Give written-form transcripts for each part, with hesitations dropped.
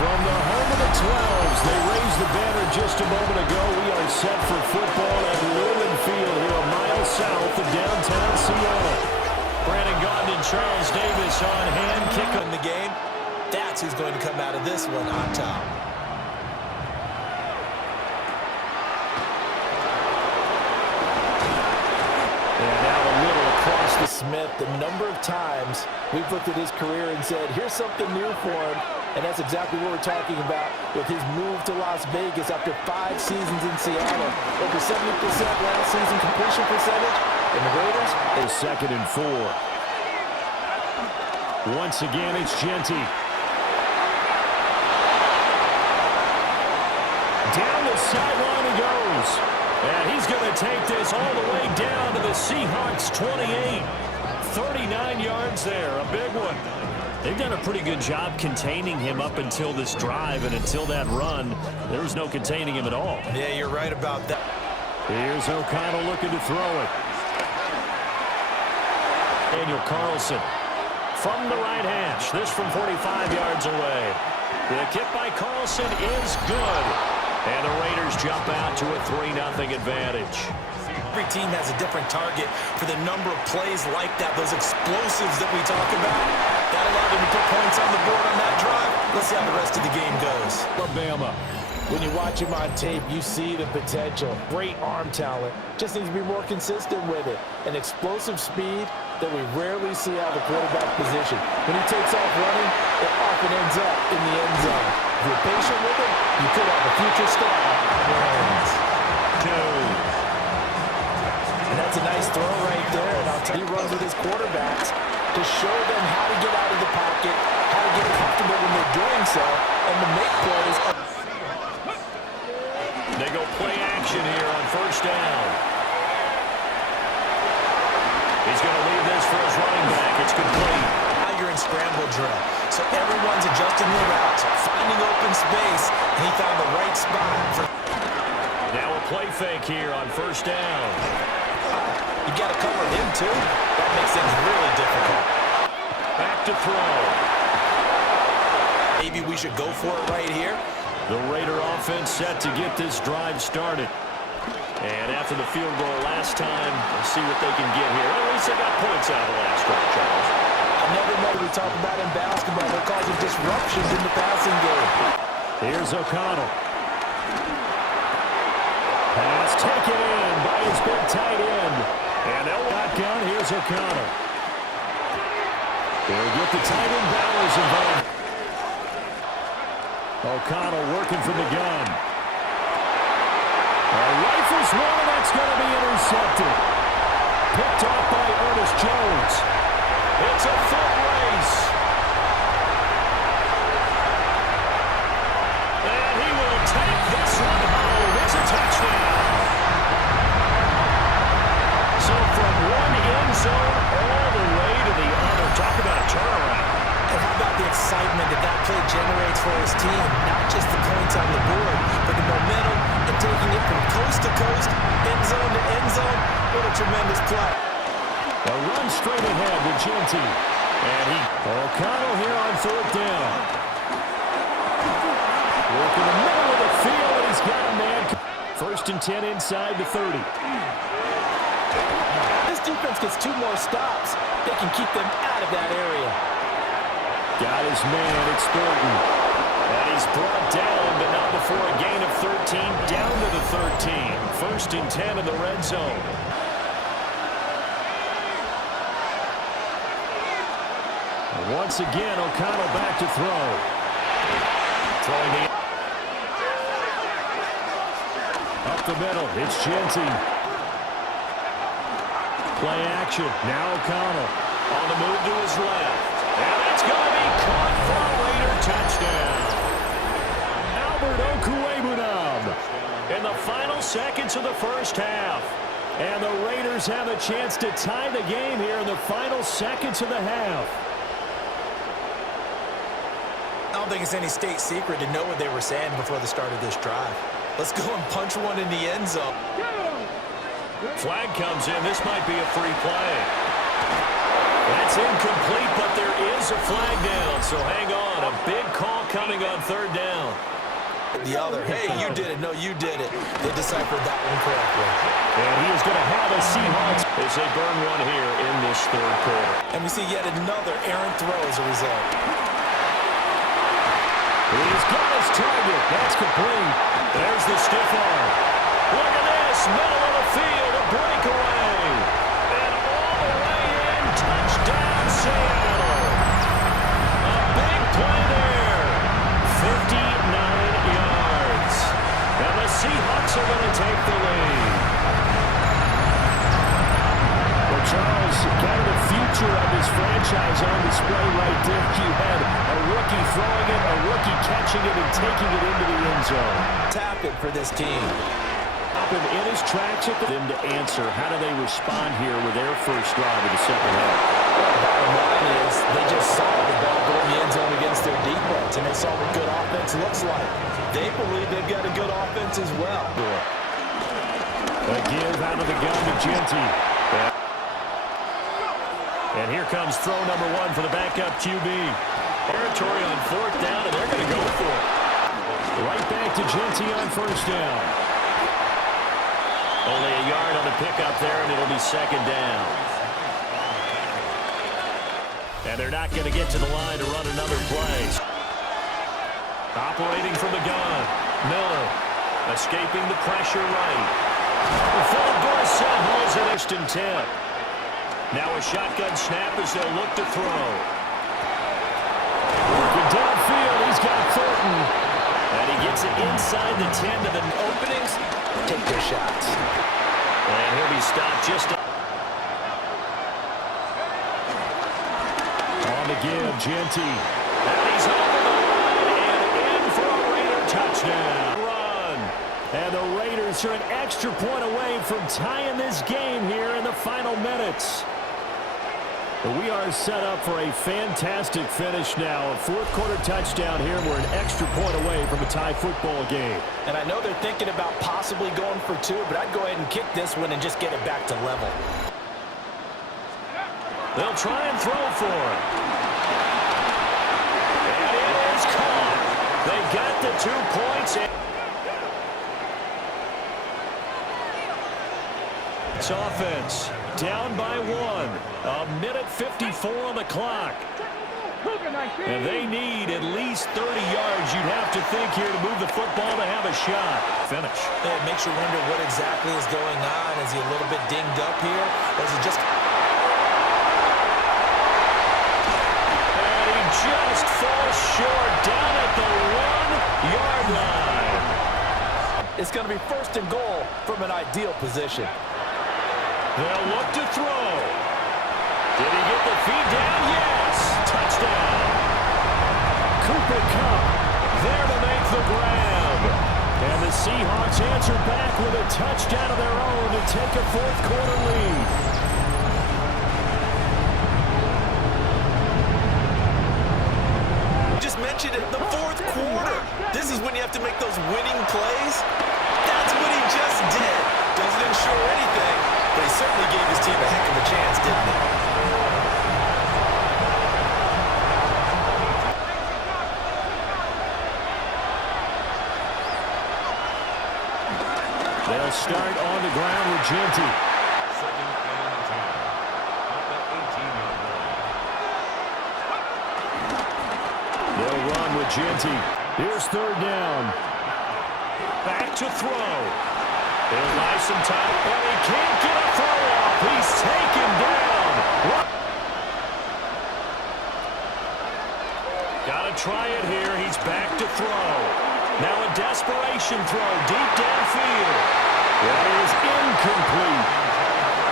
From the home of the 12s, they raised the banner just a moment ago. We are set for football at Lumen Field here a mile south of downtown Seattle. Brandon Gaudin and Charles Davis on hand. Kick in the game. That's who's going to come out of this one on top. And now a little across the Smith, the number of times we've looked at his career and said, here's something new for him. And that's exactly what we're talking about with his move to Las Vegas after 5 seasons in Seattle. Over 70% last season completion percentage. And the Raiders is 2nd and 4. Once again, it's Genty. Down the sideline he goes. And he's going to take this all the way down to the Seahawks 28. 39 yards there, a big one. They've done a pretty good job containing him up until this drive, and until that run, there was no containing him at all. Yeah, you're right about that. Here's O'Connell looking to throw it. Daniel Carlson from the right hash. This from 45 yards away. The kick by Carlson is good. And the Raiders jump out to a 3-0 advantage. Every team has a different target for the number of plays like that, those explosives that we talk about. That allowed them to put points on the board on that drive. Let's see how the rest of the game goes. Alabama. When you watch him on tape, you see the potential. Great arm talent. Just needs to be more consistent with it. An explosive speed that we rarely see out of the quarterback position. When he takes off running, it often ends up in the end zone. If you're patient with him, you could have a future star on your hands. 2. And that's a nice throw right there. And I'll tell you, he runs with his quarterbacks to show them how to get out of the pocket, how to get comfortable when they're doing so, and to make plays. They go play action here on 1st down. He's going to leave this for his running back. It's complete. Now you're in scramble drill. So everyone's adjusting their routes, finding open space, and he found the right spot. Now a play fake here on 1st down. You got to cover him, too. That makes things really difficult. Back to throw. Maybe we should go for it right here. The Raider offense set to get this drive started. And after the field goal last time, let's see what they can get here. At least they got points out of the last drive, Charles. I never know what we talk about in basketball. They're causing disruptions in the passing game. Here's O'Connell. Pass taken in by his big tight end. And shotgun, here's O'Connell. They'll get the tight end Bowers involved. O'Connell working from the gun. Rifles one, and that's going to be intercepted. Picked off by Ernest Jones. It's a foot race. And he will take this one home. It's a touchdown. So from one end zone all the way to the other. Talk about a turnaround. And how about the excitement that play generates for his team? Not just the points on the board, but the momentum and taking it from coast to coast, end zone to end zone. What a tremendous play. A run straight ahead with Genty. And O'Connell here on 4th down. Working the middle of the field, and he's got a man. 1st and 10 inside the 30. This defense gets 2 more stops. They can keep them out of that area. Got his man, it's Thornton. And he's brought down, but not before a gain of 13, down to the 13. 1st and 10 in the red zone. And once again, O'Connell back to throw. Throwing the up the middle, it's Genty. Play action, now O'Connell. on the move to his left. And it's going to be caught for a Raider touchdown. Albert Okwuegbunam in the final seconds of the first half. And the Raiders have a chance to tie the game here in the final seconds of the half. I don't think it's any state secret to know what they were saying before the start of this drive. Let's go and punch one in the end zone. Flag comes in. This might be a free play. That's incomplete, but there is a flag down. So hang on. A big call coming on third down. The other, hey, you did it. No, you did it. They deciphered that one correctly. And he is going to have a Seahawks as they burn one here in this third quarter. And we see yet another errant throw as a result. He's got his target. That's complete. There's the stiff arm. Look at this. Middle of the field. A breakaway. And all the way in. Touchdown, Seattle. A big play there. 59 yards. And the Seahawks are going to take the lead. Well, Charles, kind of the future of this franchise on display right there. You had a rookie throwing it, a rookie catching it, and taking it into the end zone. Tap it for this team. Up him in his tracks at them to answer. How do they respond here with their first drive of the second half? Bottom line is they just saw the ball go in the end zone against their defense, and they saw what good offense looks like. They believe they've got a good offense as well. A give out of the gun to Genty. And here comes throw number one for the backup QB. Territory on fourth down, and they're going to go for it. Right back to Genty on first down. Only a yard on the pickup there, and it'll be second down. And they're not going to get to the line to run another play. Operating from the gun. Miller escaping the pressure right. Philip Dorsett holds it first and 10. Now a shotgun snap as they'll look to throw. Working downfield, he's got Thornton. And he gets it inside the 10 to the openings. Take their shots. And he'll be stopped just on the give, Genty. And he's over the line and in for a Raider touchdown. Run. And the Raiders are an extra point away from tying this game here in the final minutes. But we are set up for a fantastic finish now. A fourth-quarter touchdown here. We're an extra point away from a tie football game. And I know they're thinking about possibly going for two, but I'd go ahead and kick this one and just get it back to level. They'll try and throw for it. And it is caught. They got the 2 points. It's offense. Down by one. 1:54 on the clock. And they need at least 30 yards, you'd have to think, here to move the football to have a shot. Finish. Yeah, it makes you wonder what exactly is going on. Is he a little bit dinged up here? Or is it just... And he just falls short down at the 1-yard line. It's going to be first and goal from an ideal position. They'll look to throw. Did he get the feet down? Yes. Touchdown. Cooper Kupp there to make the grab. And the Seahawks answer back with a touchdown of their own to take a fourth-quarter lead. Just mentioned it, the fourth quarter. This is when you have to make those winning plays. That's what he just did. Doesn't ensure anything, but he certainly gave his team a heck of a chance, didn't he? They'll start on the ground with Genty. Second and 10. At the 18-yard line. They'll run with Genty. Here's third down. Back to throw. He'll buy some time, and he can't get a throw off. He's taken down. Gotta try it here. He's back to throw. Now a desperation throw deep downfield. That is incomplete.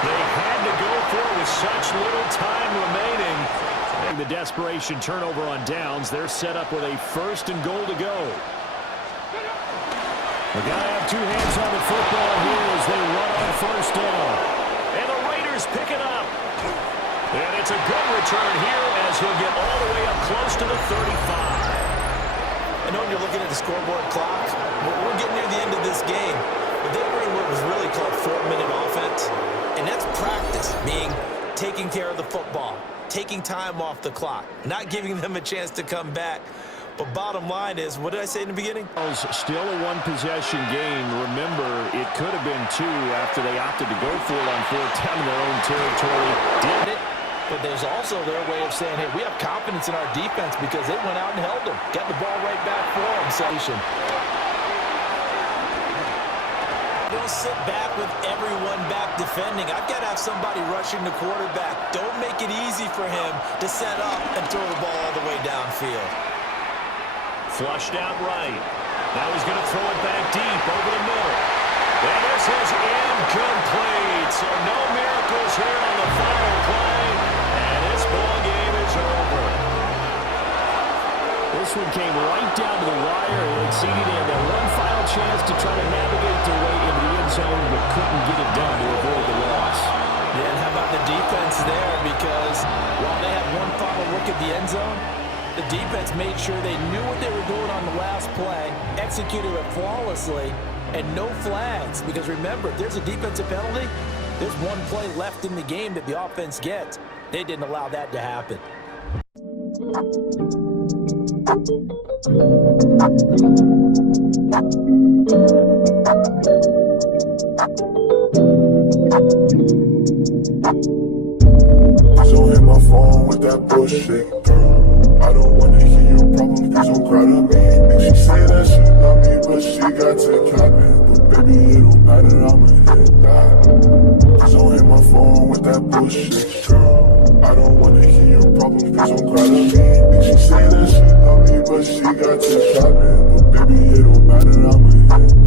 They had to go for it with such little time remaining. And the desperation turnover on downs. They're set up with a first and goal to go. We gotta have two hands on the football here as they run on first down. And the Raiders pick it up. And it's a good return here as he'll get all the way up close to the 35. I know when you're looking at the scoreboard clock, we're getting near the end of this game. But they were in what was really called 4-minute offense. And that's practice, meaning taking care of the football, taking time off the clock, not giving them a chance to come back. But bottom line is, what did I say in the beginning? Still a one-possession game. Remember, it could have been two after they opted to go for it on fourth down in their own territory. Did it? But there's also their way of saying, hey, we have confidence in our defense because they went out and held them. Got the ball right back for them. Don't sit back with everyone back defending. I've got to have somebody rushing the quarterback. Don't make it easy for him to set up and throw the ball all the way downfield. Flushed out right. Now he's going to throw it back deep over the middle. And this is incomplete. So no miracles here on the final play. And this ball game is over. This one came right down to the wire. It exceeded in their one final chance to try to navigate their way into the end zone, but couldn't get it done to avoid the loss. Yeah, and how about the defense there? Because while they had one final look at the end zone, the defense made sure they knew what they were doing on the last play, executed it flawlessly, and no flags. Because remember, if there's a defensive penalty, there's one play left in the game that the offense gets. They didn't allow that to happen. So hit my phone with that bullshit, girl. I don't wanna hear your problems, please don't cry to me. And she say that she love me, but she got to capping. But baby, it don't matter, I'ma hit that. So hit my phone with that bullshit, girl. I don't wanna hear your problems, please don't cry to me. And she say that she love me, but she got to capping. But baby, it don't matter, I'ma hit that.